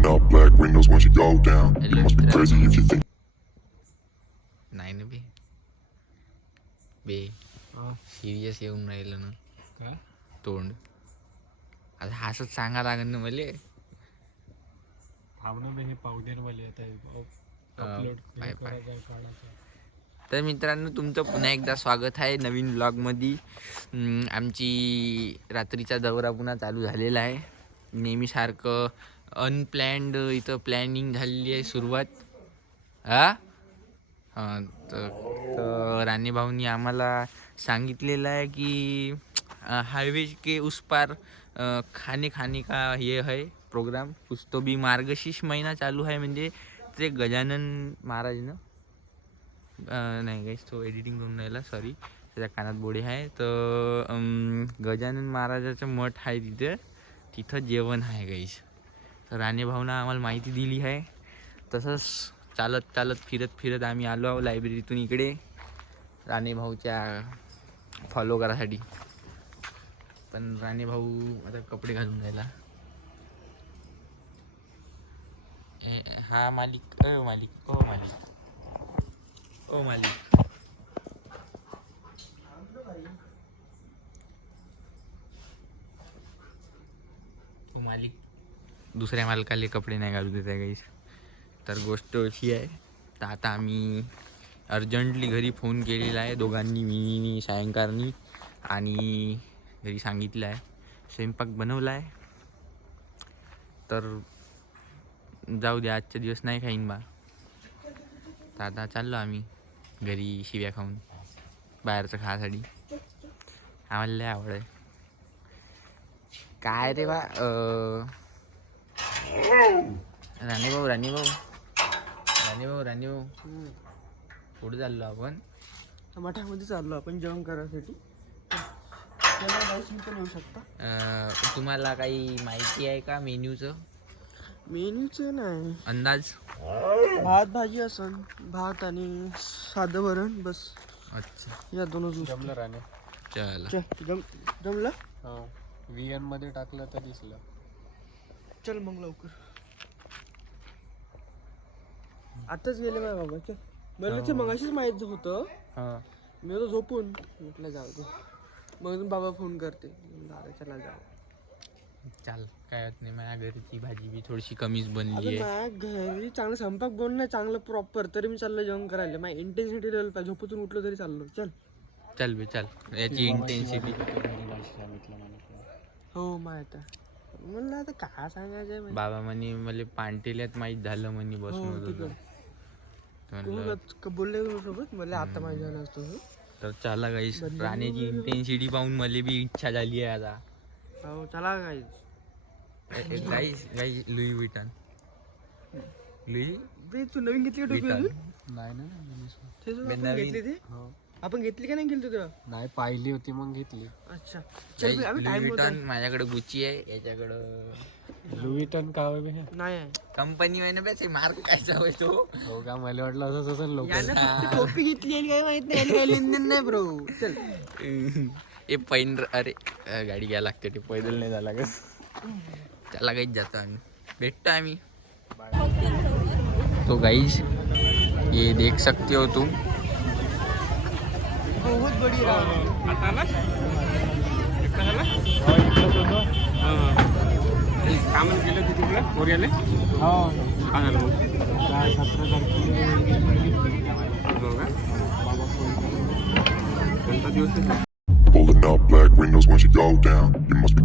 Rolling up black windows once you go down. You must be crazy if you think. नाही ना बे serious येऊन राहिलं ना काय तोंड आता हसत सांगा लागेल ना मले थांब ना मी हे पावडरवाले आता अपलोड बाय बाय. करायचं आहे काढायचं. तर मित्रांनो तुमचं पुन्हा एकदा स्वागत आहे नवीन ब्लॉगमध्ये. आमची रात्रीचा दौरा पुन्हा चालू झालेला आहे. नेहमीसारखं अनप्लॅन्ड इथं प्लॅनिंग झालेली आहे सुरुवात. हां तर राणे भाऊनी आम्हाला सांगितलेलं आहे की हायवे के उस पार खाने का ये है प्रोग्राम कुछ तो भी मार्गशीर्ष महिना चालू आहे. म्हणजे ते गजानन महाराज ना नाही गाईस तो एडिटिंग करून राहिला सॉरी त्याच्या कानात बोडे आहे. तर गजानन महाराजाचं मठ आहे तिथं जेवण आहे गाईस. तर राणे भाऊनं आम्हाला माहिती दिली आहे. तसंच चालत फिरत आम्ही आलो आहो लायब्ररीतून इकडे राणे भाऊच्या फॉलो करायसाठी. पण राणे भाऊ आता कपडे घालून राहिला. हा मालिक ओ मालिक मालिक दुसऱ्या मालकाले कपडे नाही घालू देत आहे गाईस. तर गोष्ट अशी आहे तर आता आम्ही अर्जंटली घरी फोन केलेला आहे दोघांनी मी सायंकाळनी आणि घरी सांगितलं आहे स्वयंपाक बनवला आहे. तर जाऊ दे आजच्या दिवस नाही खाईन बा. तर आता चाललो आम्ही घरी शिव्या खाऊन बाहेरचं खायसाठी. आम्हाला लय आवड आहे काय रे बा. राणे भाऊ पुढे चाललो आपण मठामध्ये चाललो आपण जेवण करायसाठी. पण येऊ शकता. तुम्हाला काही माहिती आहे का मेन्यूचं नाही अंदाज. भात भाजी असन भात आणि साधं वरण बस. अच्छा या दोनच जमलं राणे चला जमलं. VN मध्ये टाकलं तर दिसलं. चल मग लवकर आताच गेले माझ्या बाबा. चल मला ते मगाशीच माहित होतं. मी होतो झोपून म्हटलं जाऊ दे. मग बाबा फोन करते दादा चला जाऊ. चाल काय होत नाही. माझ्या घरची भाजी बी थोडीशी कमीच बनली आहे. माझ्या घरी चांगलं स्वयंपाक बनवून नाही चांगलं प्रॉपर तरी मी चाललो जेवण करायला. माझी इंटेन्सिटी लेवल पाहिजे. झोपूतून उठलो तरी चाललो. चल याची इंटेन्सिटी हो माहित आहे. म्हणलं आता काय सांगायचं. बाबा म्हणे मला पांटेल्यात माहीत झालं म्हणे बसून होतं. बोलले सोबत मला आता माहिती झालं असतं. तर चला गाईस राण्याची इंटेन्सिटी पाहून मला बी इच्छा झाली आहे आता. हो चला गाईस लुई विटन तू नवीन घेतली का टोपी अजून? नाही आपण घेतली ती आपण घेतली का नाही गेली तेव्हा? नाही पाहिली होती मग घेतली. अच्छा लुई विटन माझ्याकडे गुची आहे याच्याकडं लुईटन का नाही आहे कंपनी आहे ना बे मार्क कायचा होय तो. हो का मला वाटलं असं लोक टोपी घेतली आणि काही माहित नाही काही लेनदेन नाही ब्रो. चल हे पैन अरे गाडी घ्यायला लागते ते पैदल नाही झाला का. त्याला काहीच जातो आम्ही भेटतो आम्ही. तो गाइस ये देख सकते हो तुम बहुत बड़ी कामं गेलं होती तिकडे कोरियाले. काय झालं मग 17 तारखेला कोणता दिवस. Pulling up black windows once you go down. You must be